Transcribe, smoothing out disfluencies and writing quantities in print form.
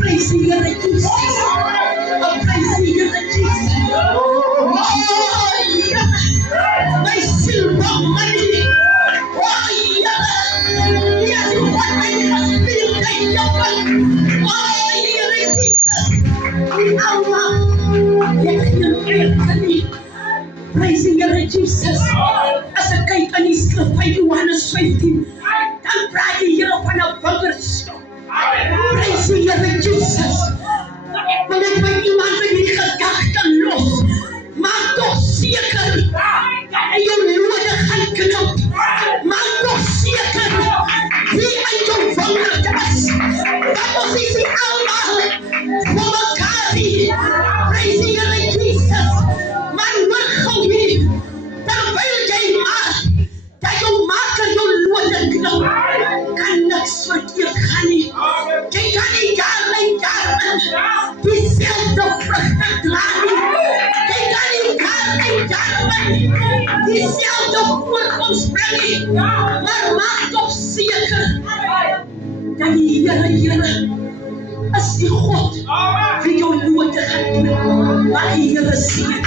Praise you, Jesus. Praising you, Jesus. As a kay kanis ka pa Johannes 15. Ang pradi yun pa na pagkers. Praising you, Jesus. Mga pag-iwan pa hindi ka kakang los. Matos siya ka. Ayun luwadahan ka na. Matos siya ka. Di ay yung vangatas. Tapos isi alma. Wamakari. Praising you, Jesus. Manwakawin. Tabay kay ma. Tayo makayong luwadag na. Kanak swatya kani. Kay kani galay-galan. Disel the prakaglani. Kay kani galay-galan. Disel the purkos brani. Marmakos siya ka. Kani yara-yara. As ihot. Video luwadahan na. Mahiyara siya.